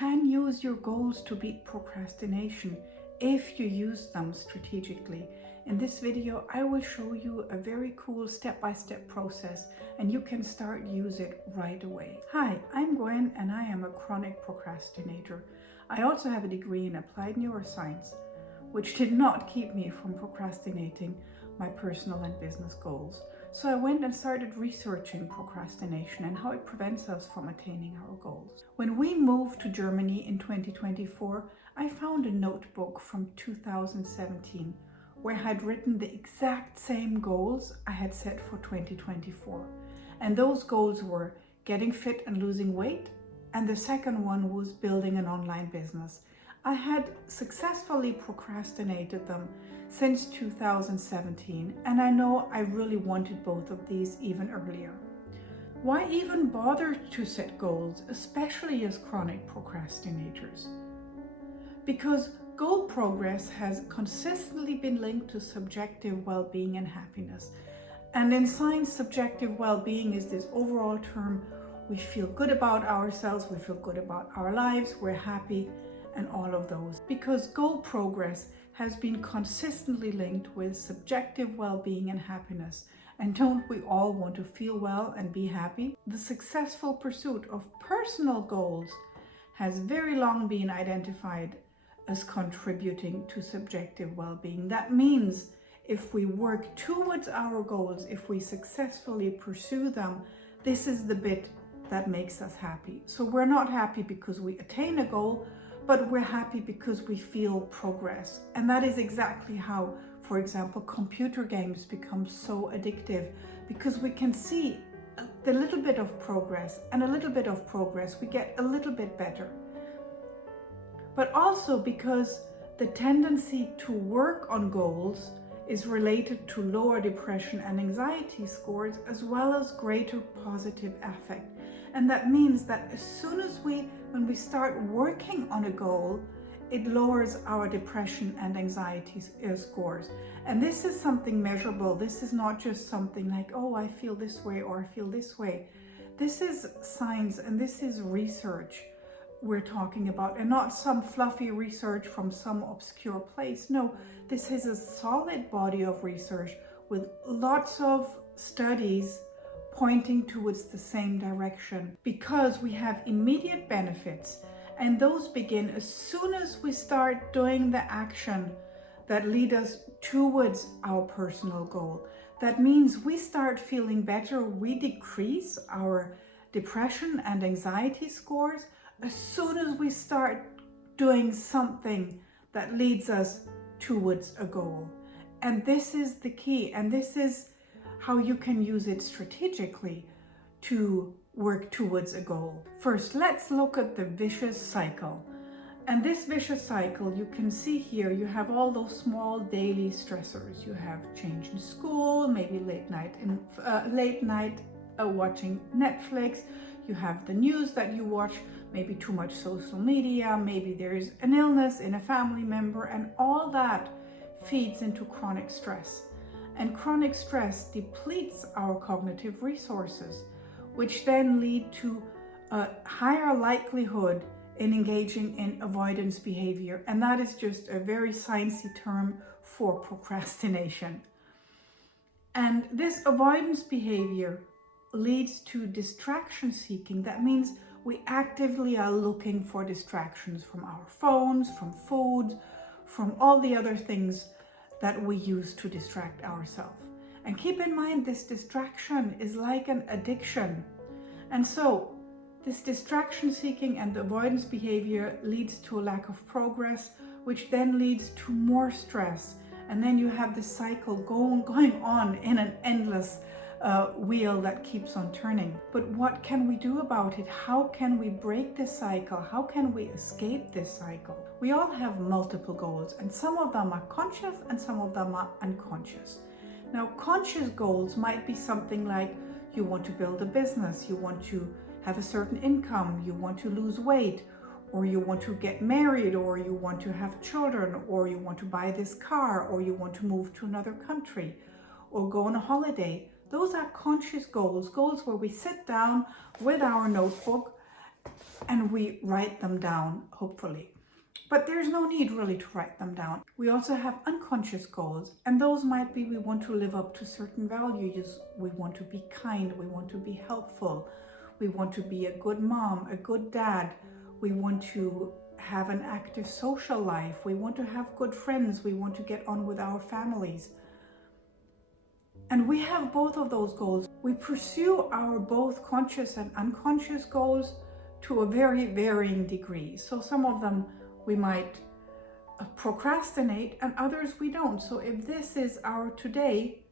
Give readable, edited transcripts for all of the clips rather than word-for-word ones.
can use your goals to beat procrastination if you use them strategically. In this video, I will show you a very cool step-by-step process, and you can start use it right away. Hi, I'm Gwen and I am a chronic procrastinator. I also have a degree in applied neuroscience, which did not keep me from procrastinating my personal and business goals. So I went and started researching procrastination and how it prevents us from attaining our goals. When we moved to Germany in 2024, I found a notebook from 2017 where I had written the exact same goals I had set for 2024. And those goals were getting fit and losing weight, and the second one was building an online business. I had successfully procrastinated them since 2017, and I know I really wanted both of these even earlier. Why even bother to set goals, especially as chronic procrastinators? Because goal progress has consistently been linked to subjective well-being and happiness. And in science, subjective well-being is this overall term. We feel good about ourselves, we feel good about our lives, we're happy, and all of those. Because goal progress has been consistently linked with subjective well-being and happiness. And don't we all want to feel well and be happy? The successful pursuit of personal goals has very long been identified as contributing to subjective well-being. That means if we work towards our goals, if we successfully pursue them, this is the bit that makes us happy. So we're not happy because we attain a goal, but we're happy because we feel progress. And that is exactly how, for example, computer games become so addictive, because we can see the little bit of progress, and a little bit of progress, we get a little bit better. But also because the tendency to work on goals is related to lower depression and anxiety scores, as well as greater positive affect. And that means that as soon as when we start working on a goal, it lowers our depression and anxiety scores. And this is something measurable. This is not just something like, oh, I feel this way or I feel this way. This is science and this is research we're talking about, and not some fluffy research from some obscure place. No, this is a solid body of research with lots of studies pointing towards the same direction, because we have immediate benefits, and those begin as soon as we start doing the action that lead us towards our personal goal. That means we start feeling better, we decrease our depression and anxiety scores as soon as we start doing something that leads us towards a goal. And this is the key, and this is how you can use it strategically to work towards a goal. First, let's look at the vicious cycle. And this vicious cycle, you can see here, you have all those small daily stressors. You have change in school, maybe late night watching Netflix. You have the news that you watch, maybe too much social media, maybe there's an illness in a family member, and all that feeds into chronic stress. And chronic stress depletes our cognitive resources, which then lead to a higher likelihood in engaging in avoidance behavior. And that is just a very sciencey term for procrastination. And this avoidance behavior leads to distraction seeking. That means we actively are looking for distractions from our phones, from food, from all the other things that we use to distract ourselves. And keep in mind, this distraction is like an addiction. And so this distraction seeking and avoidance behavior leads to a lack of progress, which then leads to more stress. And then you have this cycle going on in an endless wheel that keeps on turning. But what can we do about it? How can we break this cycle? How can we escape this cycle? We all have multiple goals, and some of them are conscious and some of them are unconscious. Now, conscious goals might be something like you want to build a business, you want to have a certain income, you want to lose weight, or you want to get married, or you want to have children, or you want to buy this car, or you want to move to another country, or go on a holiday. Those are conscious goals, goals where we sit down with our notebook and we write them down, hopefully. But there's no need really to write them down. We also have unconscious goals, and those might be we want to live up to certain values. We want to be kind, we want to be helpful, we want to be a good mom, a good dad, we want to have an active social life, we want to have good friends, we want to get on with our families. And we have both of those goals. We pursue our both conscious and unconscious goals to a very varying degree. So some of them we might procrastinate and others we don't. So if this is our today,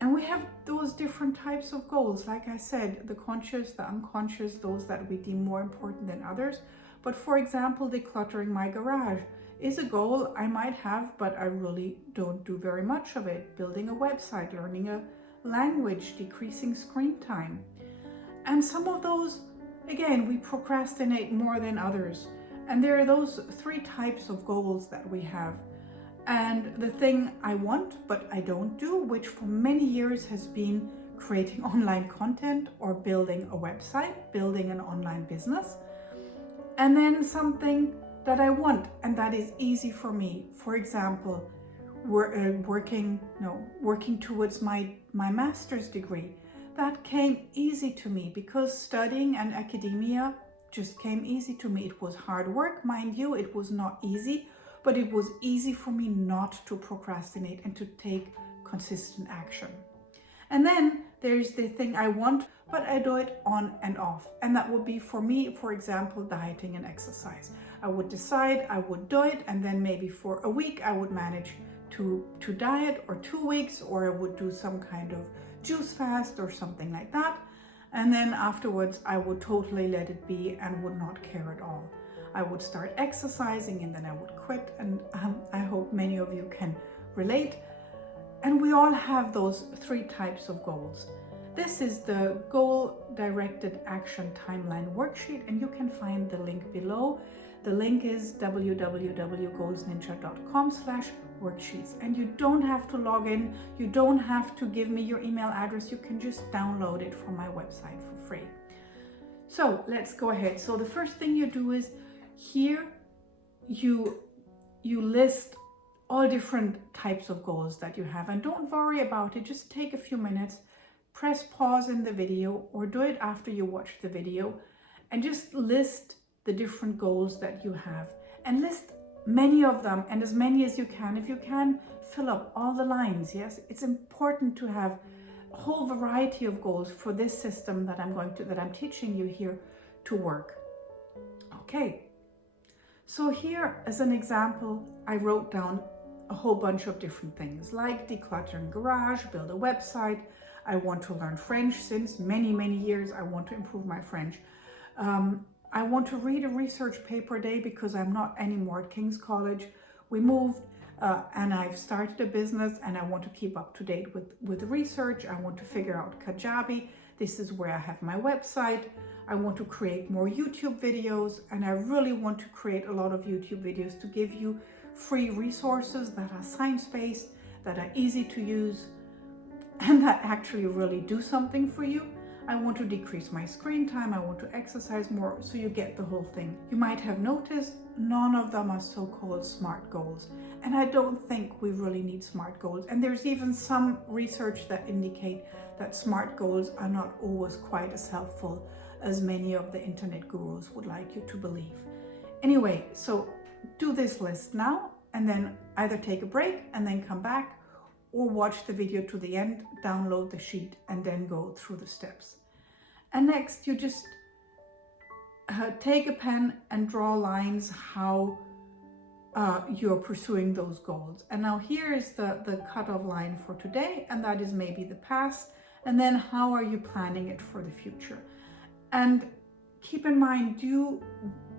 and we have those different types of goals, like I said, the conscious, the unconscious, those that we deem more important than others. But for example, decluttering my garage is a goal I might have, but I really don't do very much of it. Building a website, learning a language, decreasing screen time. And some of those, again, we procrastinate more than others. And there are those three types of goals that we have. And the thing I want, but I don't do, which for many years has been creating online content or building a website, building an online business. And then something that I want, and that is easy for me. For example, working towards my master's degree. That came easy to me because studying and academia just came easy to me. It was hard work, mind you, it was not easy, but it was easy for me not to procrastinate and to take consistent action. And then there's the thing I want, but I do it on and off. And that would be for me, for example, dieting and exercise. I would decide I would do it, and then maybe for a week I would manage to diet, or 2 weeks, or I would do some kind of juice fast or something like that. And then afterwards I would totally let it be and would not care at all. I would start exercising and then I would quit. And I hope many of you can relate. And we all have those three types of goals. This is the Goal Directed Action Timeline worksheet, and you can find the link below. The link is www.goalsninja.com/worksheets. And you don't have to log in. You don't have to give me your email address. You can just download it from my website for free. So let's go ahead. So the first thing you do is here you list all different types of goals that you have, and don't worry about it. Just take a few minutes, press pause in the video or do it after you watch the video, and just list the different goals that you have, and list many of them, and as many as you can. If you can, fill up all the lines. Yes, it's important to have a whole variety of goals for this system that I'm teaching you here to work. Okay, so here as an example, I wrote down a whole bunch of different things, like decluttering garage, build a website. I want to learn French. Since many years I want to improve my French. I want to read a research paper a day because I'm not anymore at King's College. We moved and I've started a business, and I want to keep up to date with research. I want to figure out Kajabi. This is where I have my website. I want to create more YouTube videos, and I really want to create a lot of YouTube videos to give you free resources that are science-based, that are easy to use, and that actually really do something for you. I want to decrease my screen time. I want to exercise more. So you get the whole thing. You might have noticed none of them are so-called SMART goals. And I don't think we really need SMART goals. And there's even some research that indicate that SMART goals are not always quite as helpful as many of the internet gurus would like you to believe. Anyway, so do this list now, and then either take a break and then come back, or watch the video to the end, download the sheet, and then go through the steps. And next, you just take a pen and draw lines how you're pursuing those goals. And now here is the cutoff line for today, and that is maybe the past. And then how are you planning it for the future? And keep in mind, do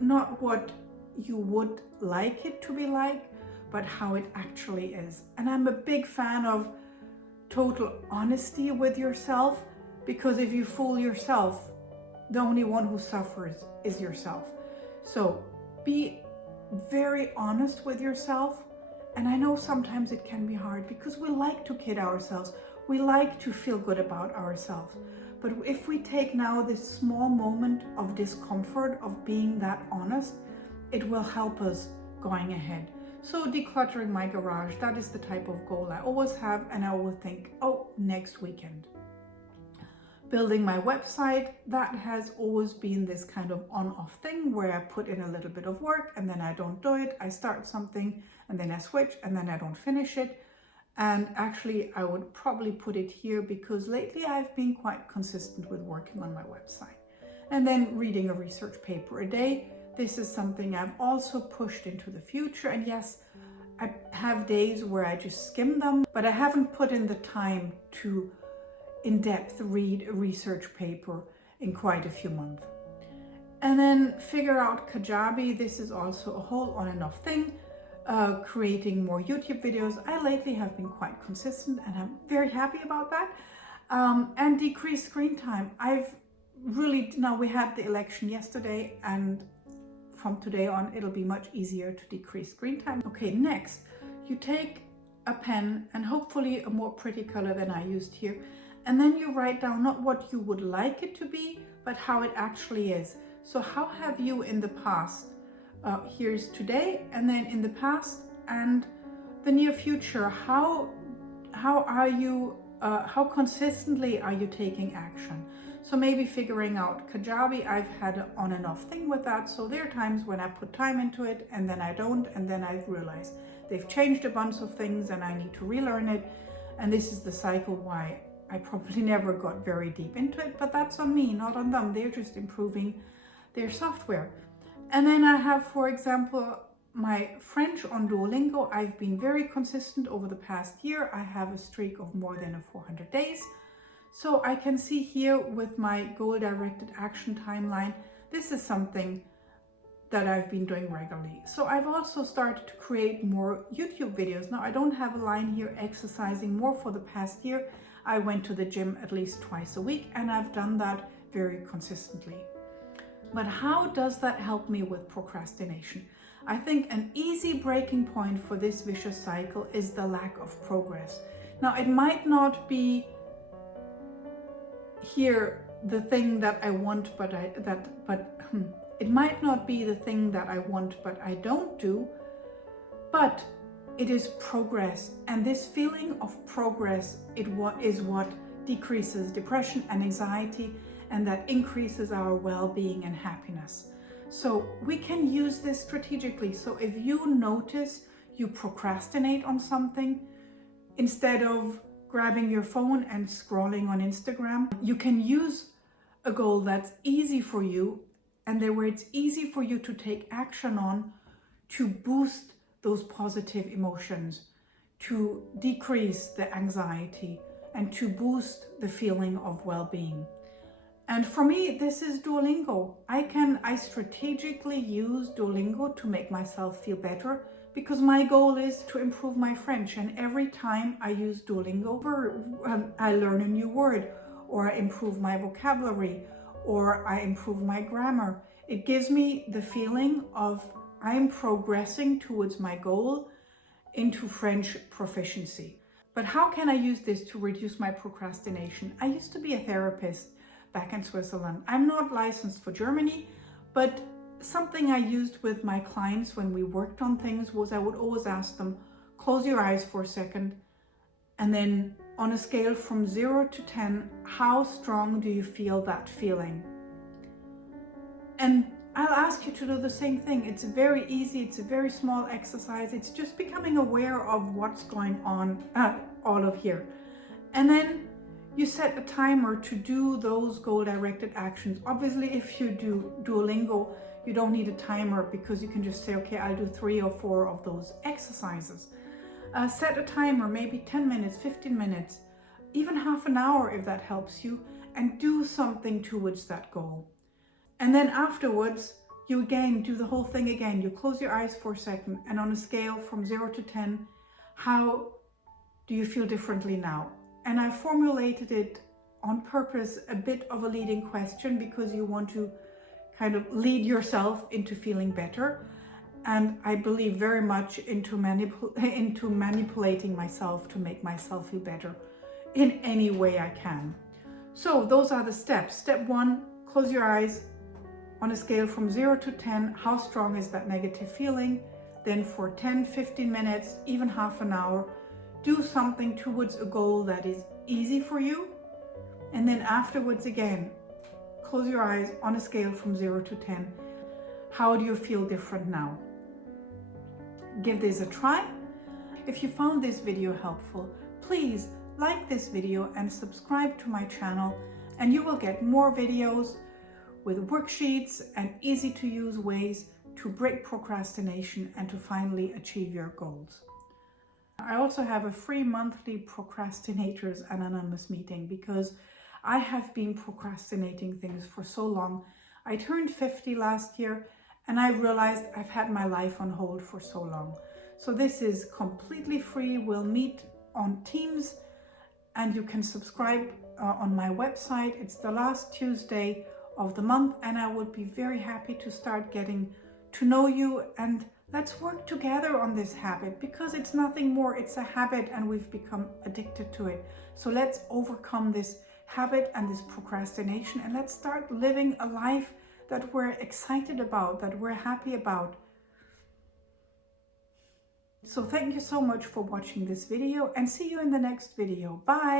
not what you would like it to be like, but how it actually is. And I'm a big fan of total honesty with yourself, because if you fool yourself, the only one who suffers is yourself. So be very honest with yourself. And I know sometimes it can be hard because we like to kid ourselves. We like to feel good about ourselves. But if we take now this small moment of discomfort, of being that honest, it will help us going ahead. So decluttering my garage, that is the type of goal I always have, and I will think, oh, next weekend. Building my website, that has always been this kind of on-off thing where I put in a little bit of work and then I don't do it. I start something and then I switch and then I don't finish it. And actually I would probably put it here because lately I've been quite consistent with working on my website. And then reading a research paper a day. This is something I've also pushed into the future. And yes, I have days where I just skim them, but I haven't put in the time to in-depth read a research paper in quite a few months. And then figure out Kajabi. This is also a whole on and off thing. Creating more YouTube videos. I lately have been quite consistent and I'm very happy about that. And decrease screen time. Now we had the election yesterday, and from today on it'll be much easier to decrease screen time. Okay, next you take a pen, and hopefully a more pretty color than I used here, and then you write down not what you would like it to be, but how it actually is. So how have you in the past, here's today, and then in the past and the near future, how are you, how consistently are you taking action? So maybe figuring out Kajabi, I've had an on and off thing with that. So there are times when I put time into it and then I don't, and then I've realized they've changed a bunch of things and I need to relearn it. And this is the cycle why I probably never got very deep into it, but that's on me, not on them. They're just improving their software. And then I have, for example, my French on Duolingo. I've been very consistent over the past year. I have a streak of more than 400 days. So I can see here with my goal-directed action timeline, this is something that I've been doing regularly. So I've also started to create more YouTube videos. Now I don't have a line here exercising more for the past year. I went to the gym at least twice a week and I've done that very consistently. But how does that help me with procrastination? I think an easy breaking point for this vicious cycle is the lack of progress. Now it might not be here the thing that I want, it might not be the thing that I want but I don't do, but it is progress. And this feeling of progress is what decreases depression and anxiety, and that increases our well-being and happiness. So we can use this strategically. So if you notice you procrastinate on something, instead of grabbing your phone and scrolling on Instagram, you can use a goal that's easy for you, and where it's easy for you to take action on, to boost those positive emotions, to decrease the anxiety, and to boost the feeling of well-being. And for me, this is Duolingo. I strategically use Duolingo to make myself feel better, because my goal is to improve my French. And every time I use Duolingo, I learn a new word, or I improve my vocabulary, or I improve my grammar. It gives me the feeling of I'm progressing towards my goal into French proficiency. But how can I use this to reduce my procrastination? I used to be a therapist back in Switzerland. I'm not licensed for Germany, but something I used with my clients when we worked on things was I would always ask them, close your eyes for a second, and then on a scale from 0 to 10, how strong do you feel that feeling? And I'll ask you to do the same thing. It's very easy. It's a very small exercise. It's just becoming aware of what's going on all of here. And then you set a timer to do those goal-directed actions. Obviously, if you do Duolingo, you don't need a timer, because you can just say, okay, I'll do 3 or 4 of those exercises. Set a timer, maybe 10 minutes, 15 minutes, even half an hour if that helps you, and do something towards that goal. And then afterwards, you again do the whole thing again. You close your eyes for a second, and on a scale from 0 to 10, how do you feel differently now? And I formulated it on purpose, a bit of a leading question, because you want to kind of lead yourself into feeling better. And I believe very much into manipulating myself to make myself feel better in any way I can. So those are the steps. Step 1, close your eyes. On a scale from 0 to 10, how strong is that negative feeling? Then for 10, 15 minutes, even half an hour, do something towards a goal that is easy for you. And then afterwards again, close your eyes on a scale from 0 to 10. How do you feel different now? Give this a try. If you found this video helpful, please like this video and subscribe to my channel, and you will get more videos with worksheets and easy to use ways to break procrastination and to finally achieve your goals. I also have a free monthly Procrastinators Anonymous meeting because I have been procrastinating things for so long. I turned 50 last year and I realized I've had my life on hold for so long. So this is completely free. We'll meet on Teams and you can subscribe on my website. It's the last Tuesday of the month and I would be very happy to start getting to know you, and let's work together on this habit because it's nothing more, it's a habit and we've become addicted to it. So let's overcome this habit and this procrastination and let's start living a life that we're excited about, that we're happy about. So thank you so much for watching this video and see you in the next video. Bye.